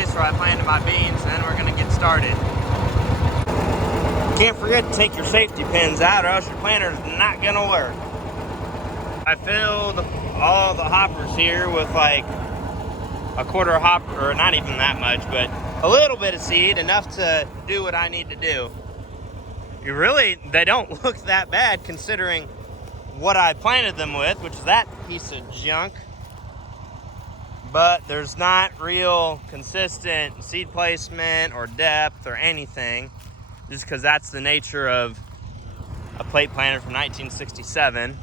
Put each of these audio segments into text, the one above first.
place where I planted my beans, and then we're gonna get started. Can't forget to take your safety pins out or else your planter's not gonna work. I filled all the hoppers here with like a quarter hopper, or not even that much, but a little bit of seed, enough to do what I need to do. They don't look that bad considering what I planted them with, which is that piece of junk. But there's not real consistent seed placement or depth or anything, just because that's the nature of a plate planter from 1967.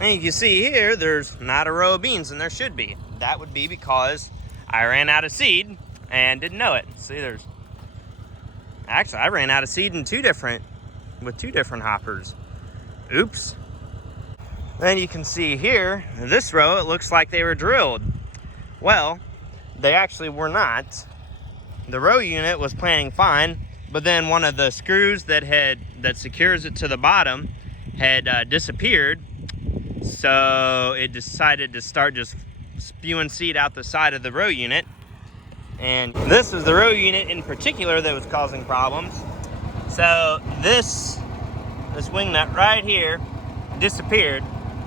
And you can see here, there's not a row of beans, and there should be. That would be because I ran out of seed and didn't know it. See, actually, I ran out of seed in with two different hoppers. Oops. Then you can see here, this row, it looks like they were drilled. Well, they actually were not. The row unit was planting fine, but then one of the screws that secures it to the bottom had disappeared. So it decided to start just spewing seed out the side of the row unit. And this is the row unit in particular that was causing problems. So this wing nut right here disappeared,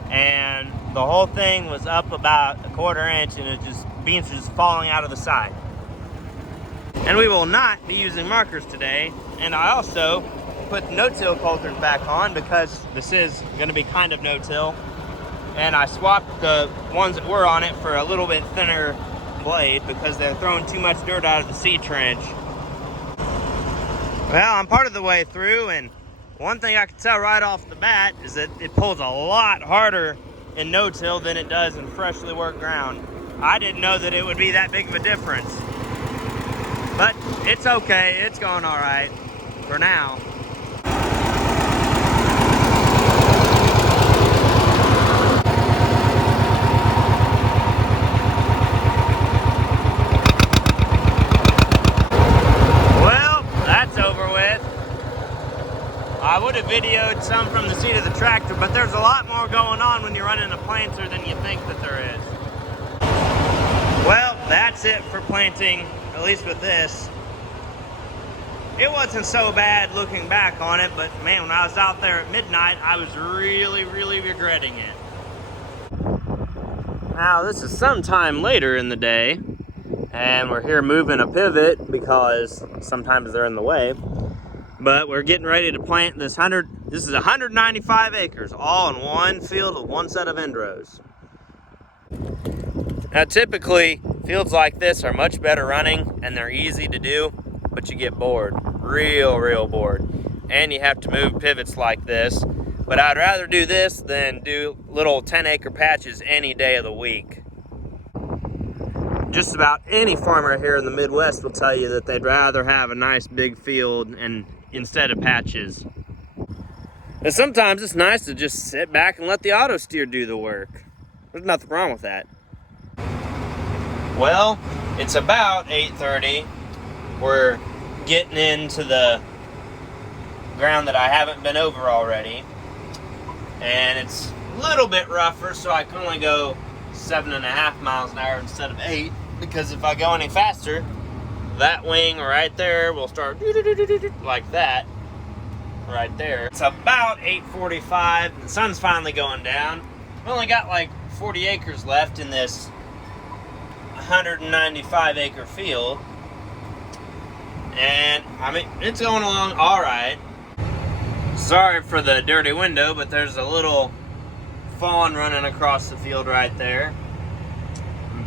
and the whole thing was up about a quarter inch, and beans were just falling out of the side. And we will not be using markers today. And I also put the no-till coulters back on because this is gonna be kind of no-till. And I swapped the ones that were on it for a little bit thinner blade because they're throwing too much dirt out of the seed trench. Well, I'm part of the way through, and one thing I can tell right off the bat is that it pulls a lot harder in no-till than it does in freshly worked ground. I didn't know that it would be that big of a difference. But it's okay, it's going all right for now. I would have videoed some from the seat of the tractor, but there's a lot more going on when you're running a planter than you think that there is. Well, that's it for planting, at least with this. It wasn't so bad looking back on it, but man, when I was out there at midnight, I was really, really regretting it. Now, this is sometime later in the day, and we're here moving a pivot because sometimes they're in the way. But we're getting ready to plant this is 195 acres, all in one field with one set of end rows. Now typically, fields like this are much better running and they're easy to do, but you get bored, real bored. And you have to move pivots like this. But I'd rather do this than do little 10-acre patches any day of the week. Just about any farmer here in the Midwest will tell you that they'd rather have a nice big field instead of patches. And sometimes it's nice to just sit back and let the auto steer do the work. There's nothing wrong with that. Well, it's about 8:30. We're getting into the ground that I haven't been over already. And it's a little bit rougher, so I can only go 7.5 miles an hour instead of 8. Because if I go any faster, that wing right there will start like that right there. It's about 8:45. The sun's finally going down. We only got like 40 acres left in this 195 acre field. And I mean, it's going along all right. Sorry for the dirty window, but there's a little fawn running across the field right there.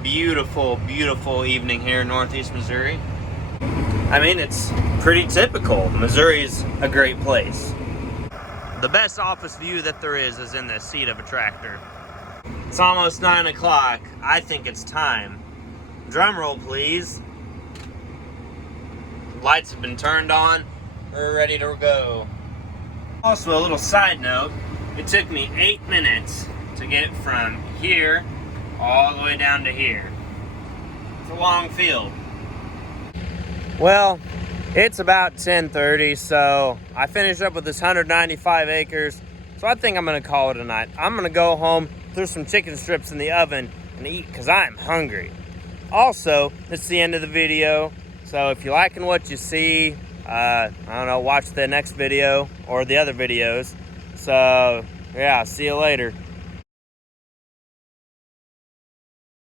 Beautiful, beautiful evening here in Northeast Missouri. I mean, it's pretty typical. Missouri's a great place. The best office view that there is in the seat of a tractor. It's almost 9 o'clock. I think it's time. Drum roll, please. Lights have been turned on. We're ready to go. Also, a little side note. It took me 8 minutes to get from here all the way down to here. It's a long field. Well, it's about 10:30, so I finished up with this 195 acres. So I think I'm gonna call it a night. I'm gonna go home, throw some chicken strips in the oven and eat because I'm hungry. Also, it's the end of the video. So if you're liking what you see, I don't know, watch the next video or the other videos. So yeah, see you later.